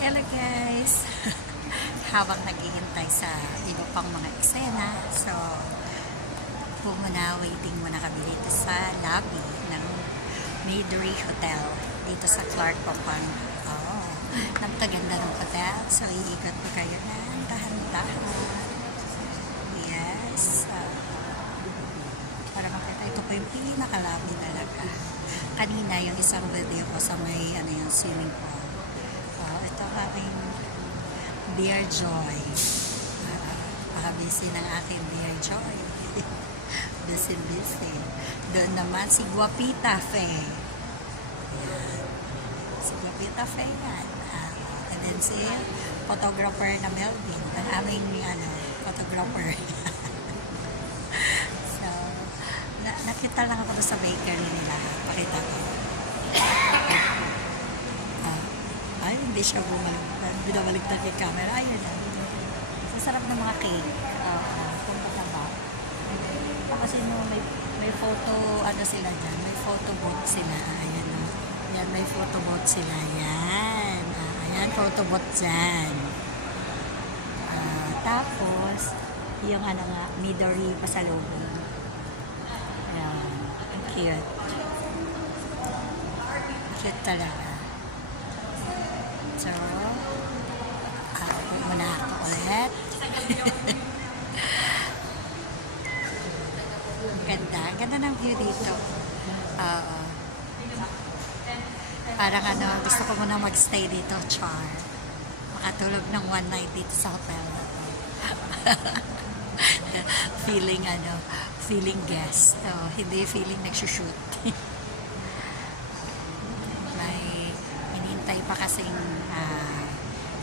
Hello guys! Habang naghihintay sa iba pang mga eksena, so waiting muna kami dito sa lobby ng Midori Hotel dito sa Clark, Pampanga. Oh, napakaganda ng hotel. So iikot po kayo ng dahan-dahan. Yes. Para makita, ito po yung pinaka-lobby talaga. Kanina yung isang video ko sa may yung swimming pool. Ito ang aking Beer Joy. Busy ng aking Beer Joy. Busy. Doon naman si Guapita Fe. Yan. Si Guapita Fe yan. And then si photographer na Melvin. Ang aming photographer. So, nakita lang ako sa bakery nila. Pakita ko. Ay, hindi siya binabaligtad yung camera. Ayun na. Masarap ng mga cake. Kung ba. Kasi may photo, sila dyan. May photo booth sila. Ayan o. Yan, may photo booth sila. Yan. Ayan, photo booth dyan. Tapos, yung Midori pasalubong. Ayan. Ang cute. Cute talaga. So, muna ako ulit. Ganda ng view dito. Parang gusto ko muna magstay dito, char. Makatulog ng one night dito sa hotel na to. feeling guest. Hindi feeling nagsushoot. Pa kasing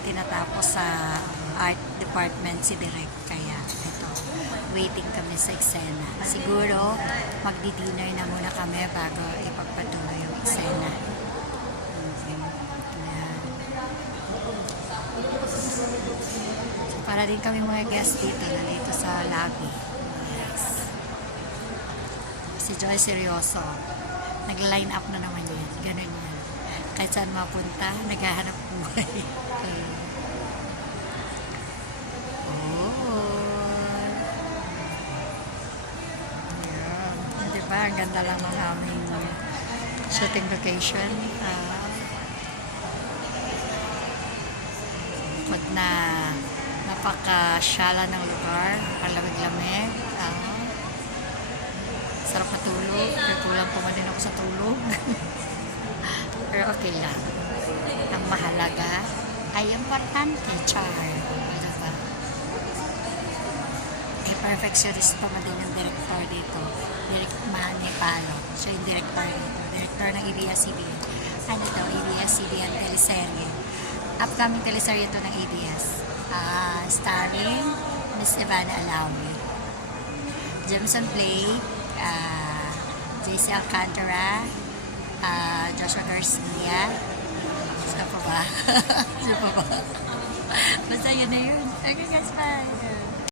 tinatapos sa art department si Direk, kaya ito, waiting kami sa eksena. Siguro magdi-dinner na muna kami bago ipagpatuloy yung eksena. So, para din kami mga guest dito sa lobby. Yes. Si Joy seryoso, nag-line up na naman yan, ganun yan. Kahit saan mapunta, naghahanap buhay. Yeah. Diba? Ang ganda lang ng aming shooting location. Pag napakasyala ng lugar, palamig-lamig. Sarap matulog. Kulang pa man din ako sa tulog. Pero okay lang. Ang mahalaga ay importante, char. Diba? Perfectionist pa man din yung director dito. Direct Manny Palo. Siya yung director dito. Director ng ABS-CBN. ABS-CBN teleserye. Upcoming teleserye ito ng ABS. Starring Miss Ivana Alawi. Jameson Play. JC Alcantara. Joshua Garcia. Sino pa ba? Basta yun na yun. Okay guys, bye.